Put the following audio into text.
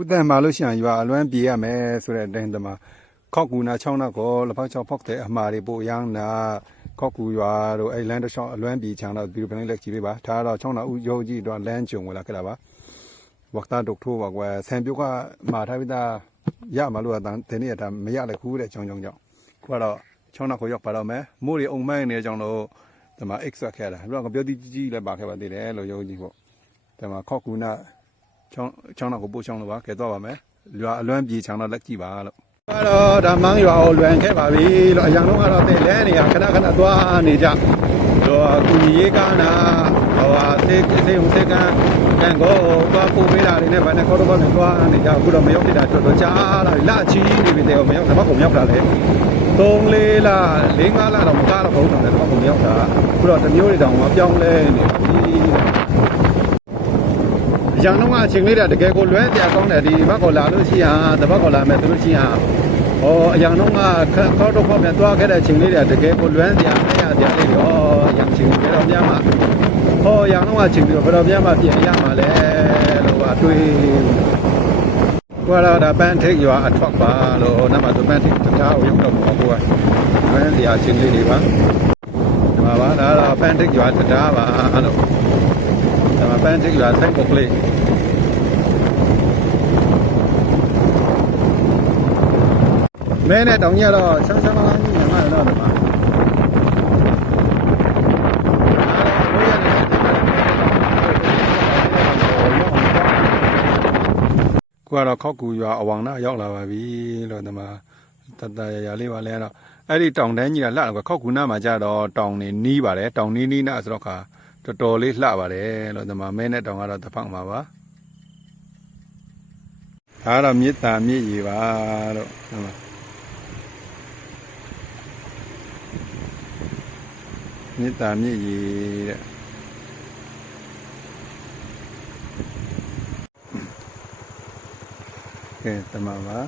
ဥတန်မာလို့ရှိရင်ရွာအလွမ်းပြေးရမယ်ဆိုတဲ့အတိုင်းတမှာခောက်ကူနာချောင်းနာကိုလပောက်ချောင်းဖောက်တဲ့အမှားတွေပို့ရမ်းနာခောက်ကူရွာတို့အဲ့လန်တချောင်းအလွမ်းပြေးချမ်းတော့ဒီလိုပြန်လက်ကြည့်ပေးပါဒါတော့ချောင်းနာဥရုပ်ကြီးတော့လမ်းကြုံဝင်လာခဲ့တာပါဝက်တာဒုတ်ထိုးပါကွယ်ဆန်ပြုတ်ကမာထားပြီးသားရမှာလို့တနေ့ကမရလည်းခုတဲ့ချောင်းခုကတော့ချောင်းနာကိုရောက်ပါတော့မယ်မိုးတွေအုံမိုင်းနေကြောင်းတော့ဒီမှာ X ခဲ့တာပြီးတော့ပြောတီးကြီးလည်းပါခဲ့ပါသေးတယ်လို့ရုပ်ကြီးပေါ့ဒီမှာခောက်ကူနာချောင်းနာကိုပို့ချောင်းလို့ပါကဲတော့ပါမယ်ရွာအလွမ်းပြေချောင်းတော့လက်ကြည့်ပါလို့ကတော့ဒါမန်းရွာကိုလွန်ခဲ့ပါပြီလို့အရင်တော့ကတော့တဲ့လဲနေရခဏသွားနေကြတော့ကူကြီးရေးကားနာဟိုဟာစေဦးစေကန်ကိုသွားပို့ပေးတာတွေနဲ့ဗာနဲ့ခေါ်တော့သွားနေကြအခုတော့မရောက်ဖြစ်တာတော်ကြားလာပြီလချီနေပြီတဲ့မရောက်တော့မရောက်တာလေ3-4လ4-5လတော့မကားတော့ဘူးတော့တော့မရောက်တာအခုတော့တမျိုးတွေတောင်မပြောင်းလဲနေပြီရန်တော့အချိန်လေးတကယ်ကိုလွဲပြကောင်းတယ်ဒီဘက်ကိုလာလို့ရှိရင်တပတ်ကိုလာမယ်သူလို့ရှိရင်ဟောအရင်တော့ခေါက်တော့ခေါက်ပြန်သွားခဲ့တဲ့အချိန်လေးတကယ်ကိုလွမ်းစရာမရစရာလေးတော့ရန်ချိန်ဘယ်တော့ပြန်မှဟောရန်တော့အချိန်ပြီးတော့ဘယ်တော့ပြန်မှပြင်ရမှာလဲလို့ကတွေးကွာတော့ပန်းထိတ်ရွာအထွက်ပါလို့နမဆိုပန်းထိတ်တရားကိုရောက်တော့ဘောကလွမ်းစရာအချိန်လေးတွေပါဒီမှာပါဒါတော့ပန်းထိတ်ရွာတရားပါလို့ဒါမှပန်းထိတ်ရွာဆိုင်ပုတ်ကလေးမဲနဲ့တောင်ကြီးကတော့ဆန်းဆန်းလာကြီးညမှာတော့ဒီမှာကိုကတော့ခောက်ကူရွာအဝေါင်နာရောက်လာပါပြီလို့ဒီမှာတရလေးပါလဲတော့အဲ့ဒီတောင်တန်းကြီးကလှတော့ခောက်ကူနာမှာကြတော့တောင်နေနီးပါတယ်တောင်နီးနာဆိုတော့ခါတော်တော်လေးလှပါတယ်လို့ဒီမှာမဲနဲ့တောင်ကတော့တစ်ဖက်မှာပါဒါကတော့မြစ်တာမြစ်ကြီးပါလို့ဒီမှာမြစ်တာမြစ်ကြီးတဲ့ကဲတမပါ